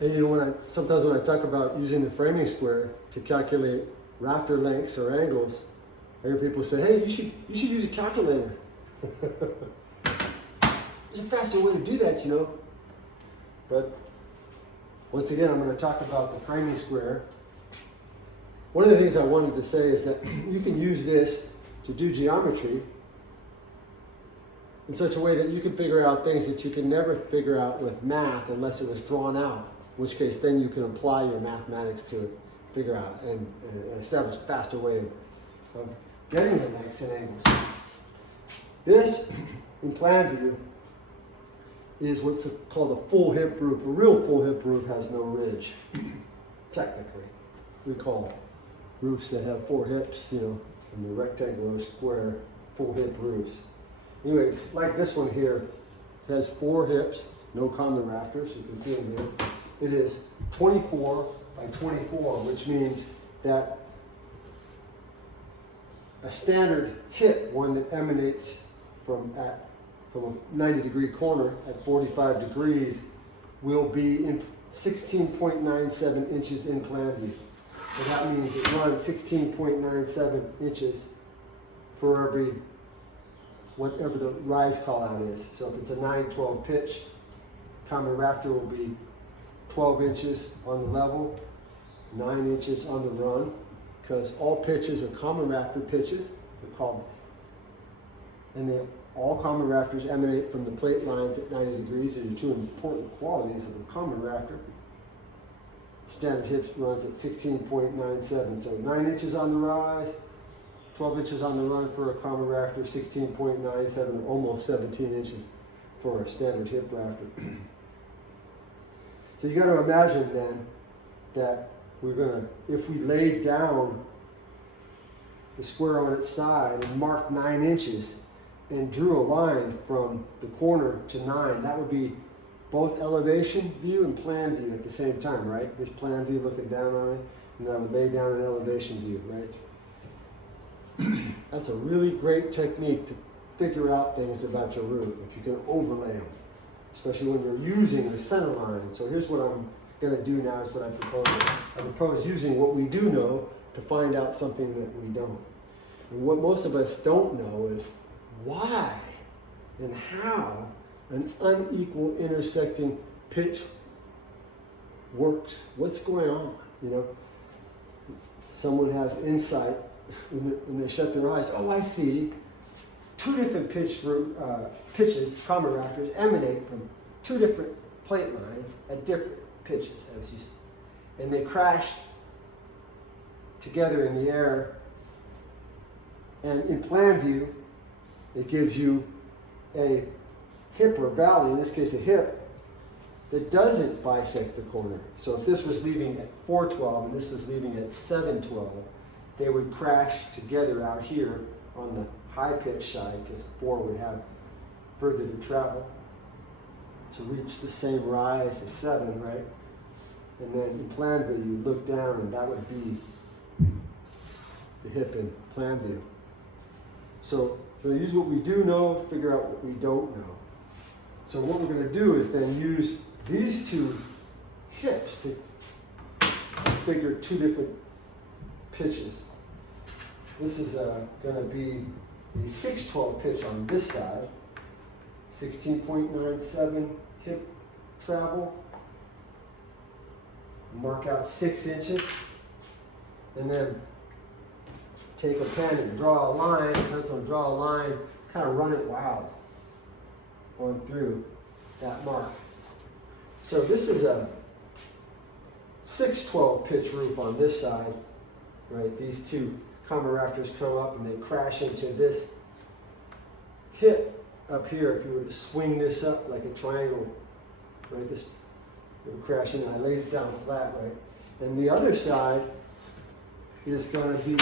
And you know, sometimes when I talk about using the framing square to calculate rafter lengths or angles, I hear people say, "Hey, you should use a calculator." There's a faster way to do that, you know. But once again, I'm going to talk about the framing square. One of the things I wanted to say is that you can use this to do geometry in such a way that you can figure out things that you can never figure out with math unless it was drawn out, in which case then you can apply your mathematics to it, figure out and establish a faster way of getting the lengths and angles. This, in plan view, is what's called a full hip roof. A real full hip roof has no ridge, technically. We call roofs that have 4 hips, you know, in the rectangular square, full hip roofs. Anyway, it's like this one here. It has 4 hips, no common rafters, you can see them here. It is 24 by 24, which means that a standard hip, one that emanates from a 90-degree corner at 45 degrees, will be in 16.97 inches in plan view. So that means it runs 16.97 inches for every, whatever the rise call out is. So if it's a 9/12 pitch, common rafter will be 12 inches on the level, 9 inches on the run, because all pitches are common rafter pitches. They're called, and all common rafters emanate from the plate lines at 90 degrees. These are 2 important qualities of a common rafter. Standard hips runs at 16.97, so 9 inches on the rise, 12 inches on the run for a common rafter, 16.97, almost 17 inches for a standard hip rafter. So you got to imagine then that we're going to, if we laid down the square on its side and marked 9 inches and drew a line from the corner to 9, that would be both elevation view and plan view at the same time, right? Here's plan view looking down on it, and I would lay down an elevation view, right? That's a really great technique to figure out things about your roof, if you can overlay them, especially when you're using the center line. So here's what I'm going to do now, is what I propose. I propose using what we do know to find out something that we don't. And what most of us don't know is why and how an unequal intersecting pitch works. What's going on, you know? Someone has insight when they shut their eyes. Oh, I see. 2 different pitches, common rafters, emanate from 2 different plate lines at different pitches, as you see. And they crash together in the air. And in plan view, it gives you a hip or valley, in this case a hip, that doesn't bisect the corner. So if this was leaving at 412 and this is leaving at 712, they would crash together out here on the high pitch side, because 4 would have further to travel to reach the same rise as 7, right? And then in plan view, you look down and that would be the hip in plan view. So we're going to use what we do know, figure out what we don't know. So what we're going to do is then use these 2 hips to figure 2 different pitches. This is going to be a 6/12 pitch on this side, 16.97 hip travel. Mark out 6 inches, and then take a pen and draw a line, pencil and draw a line, kind of run it wild on through that mark. So this is a 6/12 pitch roof on this side, right? These 2 common rafters come up and they crash into this hip up here. If you were to swing this up like a triangle, right? This it would crash in, and I laid it down flat, right? And the other side is going to be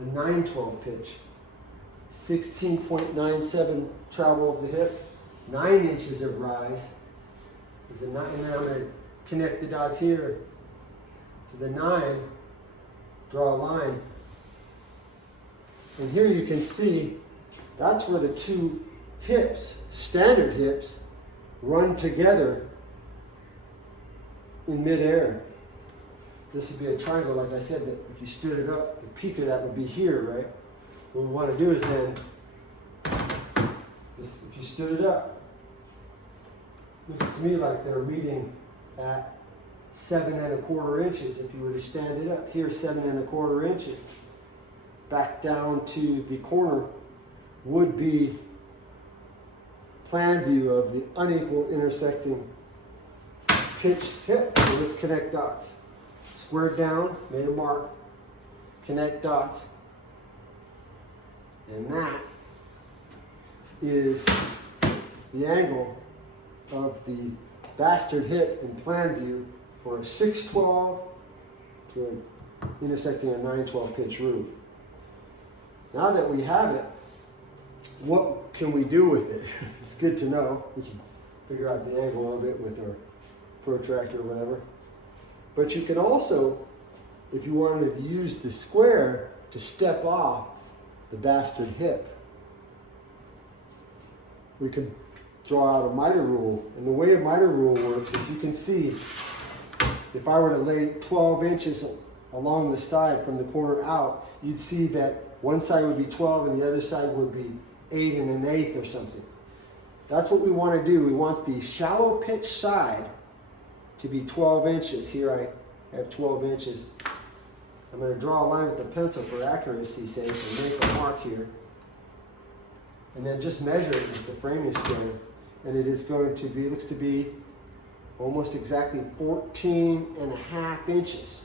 a 9/12 pitch. 16.97 travel of the hip, 9 inches of rise. And now I'm going to connect the dots here to the 9, draw a line. And here you can see that's where the 2 hips, standard hips, run together in midair. This would be a triangle, like I said, that if you stood it up, the peak of that would be here, right? What we want to do is then, this, if you stood it up, it looks to me like they're reading at 7 1/4 inches. If you were to stand it up here, 7 1/4 inches, back down to the corner would be plan view of the unequal intersecting pitched hip. So let's connect dots. Square it down, made a mark, connect dots, and that is the angle of the bastard hip in plan view for a 6/12 to an intersecting a 9/12 pitch roof. Now that we have it, what can we do with it? It's good to know. We can figure out the angle of it with our protractor or whatever. But you can also, if you wanted to use the square to step off the bastard hip, we can draw out a miter rule. And the way a miter rule works is you can see if I were to lay 12 inches along the side from the corner out, you'd see that one side would be 12 and the other side would be 8 1/8 or something. That's what we want to do. We want the shallow pitch side to be 12 inches. Here I have 12 inches. I'm going to draw a line with the pencil for accuracy's sake and make a mark here. And then just measure it with the framing square. And it is going to be, looks to be almost exactly 14 1/2 inches.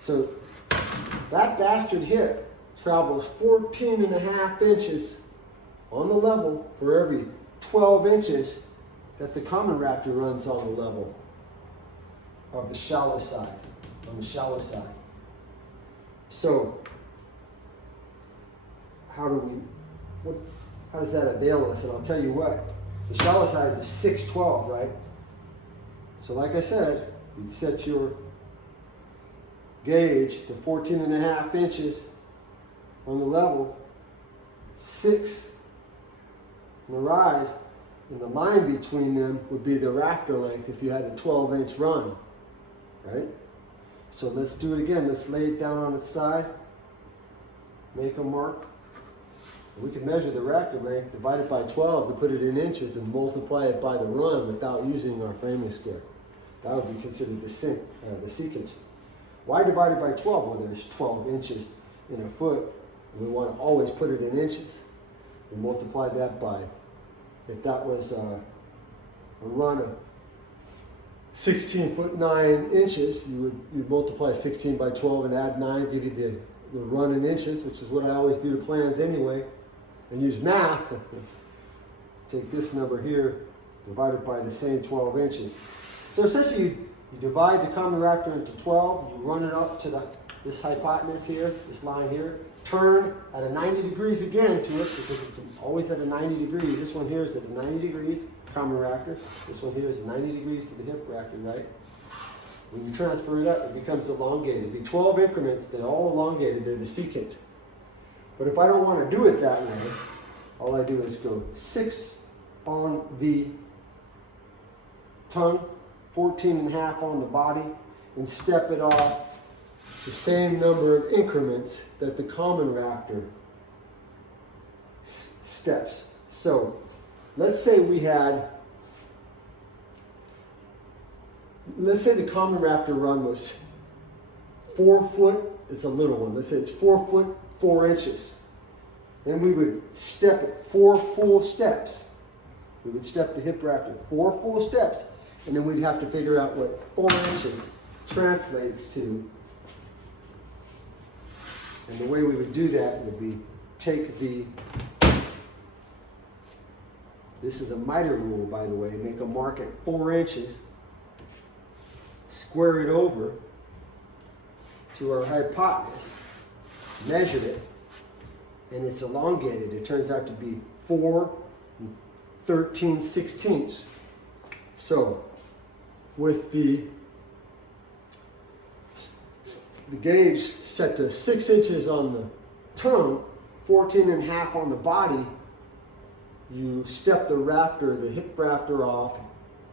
So that bastard hip travels 14 1/2 inches on the level for every 12 inches that the common rafter runs on the level of the shallow side, on the shallow side. So how does that avail us? And I'll tell you what, the shallow side is a 6/12, right? So like I said, you'd set your gauge to 14 1/2 inches on the level, 6 on the rise, and the line between them would be the rafter length if you had a 12-inch run, right? So let's do it again. Let's lay it down on its side, make a mark. We can measure the rafter length, divide it by 12 to put it in inches, and multiply it by the run without using our framing square. That would be considered the secant. Why divide it by 12? Well, there's 12 inches in a foot. We want to always put it in inches. We multiply that by, if that was a run of 16 foot 9 inches, you'd multiply 16 by 12 and add 9, give you the run in inches, which is what I always do to plans anyway, and use math. Take this number here, divide it by the same 12 inches. So essentially, you divide the common rafter into 12, you run it up to this hypotenuse here, this line here, turn at a 90 degrees again to it, because it's always at a 90 degrees. This one here is at a 90 degrees, common rafter. This one here is 90 degrees to the hip rafter, right? When you transfer it up, it becomes elongated. It'd be 12 increments, they're all elongated, they're the secant. But if I don't want to do it that way, all I do is go 6 on the tongue, 14 1/2 on the body, and step it off the same number of increments that the common rafter steps. So let's say the common rafter run was 4 foot, it's a little one, let's say it's 4 foot 4 inches. Then we would step it 4 full steps. We would step the hip rafter 4 full steps, and then we'd have to figure out what 4 inches translates to. And the way we would do that would be take this is a miter rule, by the way, make a mark at 4 inches, square it over to our hypotenuse, measure it, and it's elongated. It turns out to be 4 13/16. So with the gauge set to 6 inches on the tongue, 14 1/2 on the body, you step the rafter, the hip rafter off,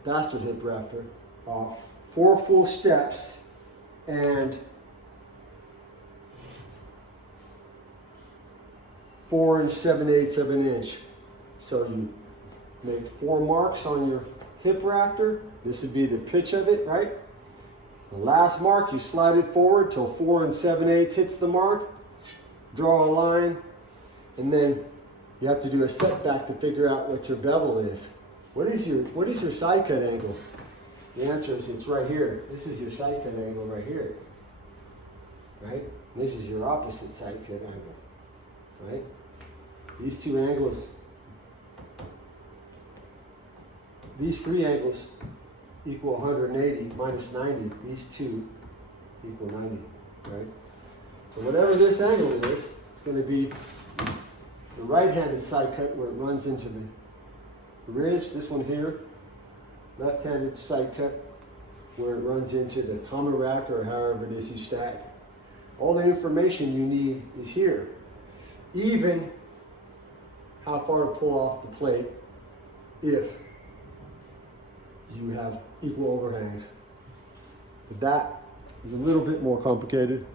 bastard hip rafter off, 4 full steps, and 4 7/8 of an inch. So you make 4 marks on your hip rafter. This would be the pitch of it, right? The last mark, you slide it forward till 4 7/8 hits the mark. Draw a line, and then you have to do a setback to figure out what your bevel is. What is your side cut angle? The answer is it's right here. This is your side cut angle right here. Right? This is your opposite side cut angle. Right? These 2 angles, these 3 angles equal 180 minus 90. These 2 equal 90. Right? So whatever this angle is, it's going to be the right-handed side cut where it runs into the ridge. This one here, left-handed side cut where it runs into the common rafter or however it is you stack. All the information you need is here. Even how far to pull off the plate if you have equal overhangs. But that is a little bit more complicated.